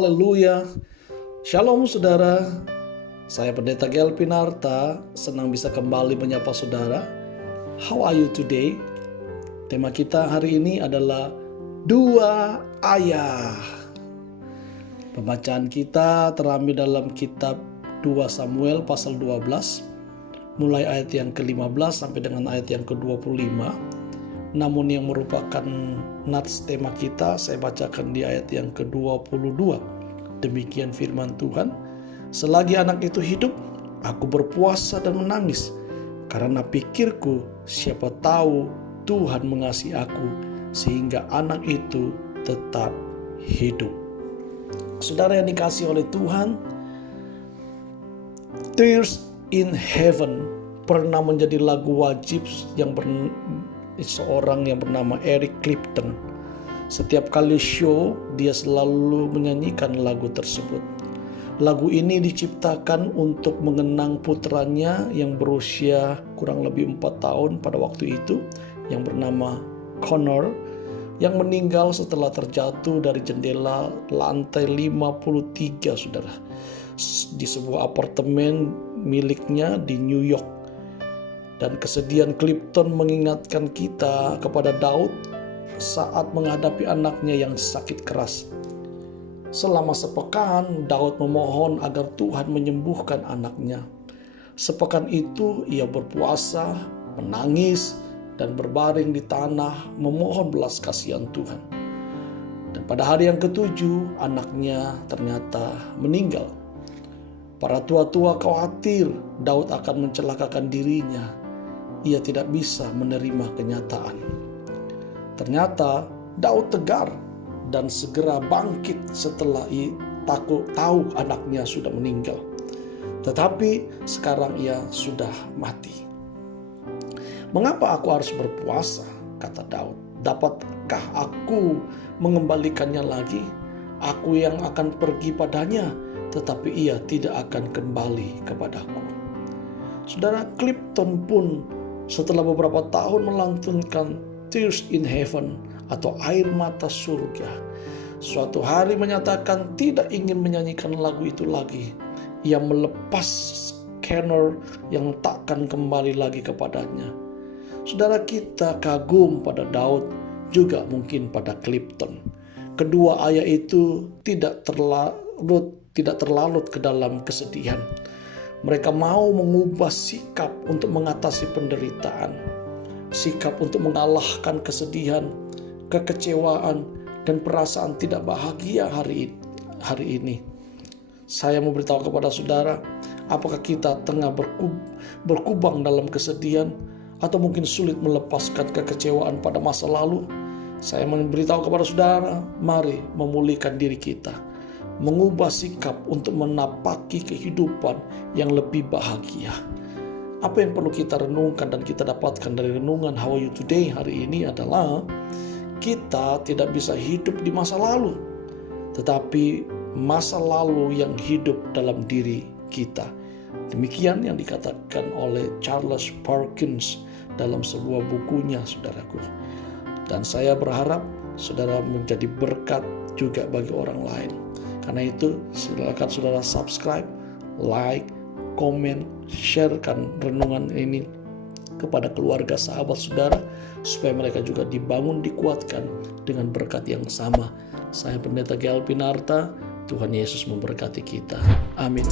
Haleluya. Shalom saudara. Saya Pendeta Gel Pinarta, senang bisa kembali menyapa saudara. How are you today? Tema kita hari ini adalah dua ayah. Pembacaan kita terambil dalam kitab 2 Samuel pasal 12, mulai ayat yang ke-15 sampai dengan ayat yang ke-25. Namun yang merupakan nats tema kita, saya bacakan di ayat yang ke-22. Demikian firman Tuhan. Selagi anak itu hidup, aku berpuasa dan menangis, karena pikirku, siapa tahu Tuhan mengasihi aku, sehingga anak itu tetap hidup. Saudara yang dikasihi oleh Tuhan, Tears in Heaven pernah menjadi lagu wajib yang seorang yang bernama Eric Clapton. Setiap kali show, dia selalu menyanyikan lagu tersebut. Lagu ini diciptakan untuk mengenang putranya yang berusia kurang lebih 4 tahun pada waktu itu, yang bernama Connor, yang meninggal setelah terjatuh dari jendela lantai 53, saudara, di sebuah apartemen miliknya di New York. Dan kesedihan Clapton mengingatkan kita kepada Daud saat menghadapi anaknya yang sakit keras. Selama sepekan, Daud memohon agar Tuhan menyembuhkan anaknya. Sepekan itu ia berpuasa, menangis, dan berbaring di tanah memohon belas kasihan Tuhan. Dan pada hari yang ke-7, anaknya ternyata meninggal. Para tua-tua khawatir Daud akan mencelakakan dirinya. Ia tidak bisa menerima kenyataan. Ternyata Daud tegar dan segera bangkit setelah tahu anaknya sudah meninggal. Tetapi sekarang ia sudah mati. Mengapa aku harus berpuasa? Kata Daud. Dapatkah aku mengembalikannya lagi? Aku yang akan pergi padanya, tetapi ia tidak akan kembali kepadaku. Saudara, Clapton pun setelah beberapa tahun melantunkan Tears in Heaven atau air mata surga, suatu hari menyatakan tidak ingin menyanyikan lagu itu lagi. Ia melepas Connor yang takkan kembali lagi kepadanya. Saudara, kita kagum pada Daud, juga mungkin pada Clapton. Kedua ayah itu tidak terlarut ke dalam kesedihan. Mereka mau mengubah sikap untuk mengatasi penderitaan, sikap untuk mengalahkan kesedihan, kekecewaan, dan perasaan tidak bahagia hari ini. Saya memberitahu kepada saudara, apakah kita tengah berkubang dalam kesedihan, atau mungkin sulit melepaskan kekecewaan pada masa lalu? Saya memberitahu kepada saudara, mari memulihkan diri kita, mengubah sikap untuk menapaki kehidupan yang lebih bahagia. Apa yang perlu kita renungkan dan kita dapatkan dari renungan How Are You Today hari ini adalah kita tidak bisa hidup di masa lalu, tetapi masa lalu yang hidup dalam diri kita. Demikian yang dikatakan oleh Charles Perkins dalam sebuah bukunya, saudaraku. Dan saya berharap saudara menjadi berkat juga bagi orang lain. Karena itu silakan saudara subscribe, like, komen, sharekan renungan ini kepada keluarga, sahabat saudara, supaya mereka juga dibangun, dikuatkan dengan berkat yang sama. Saya Pendeta Gel Pinarta, Tuhan Yesus memberkati kita. Amin.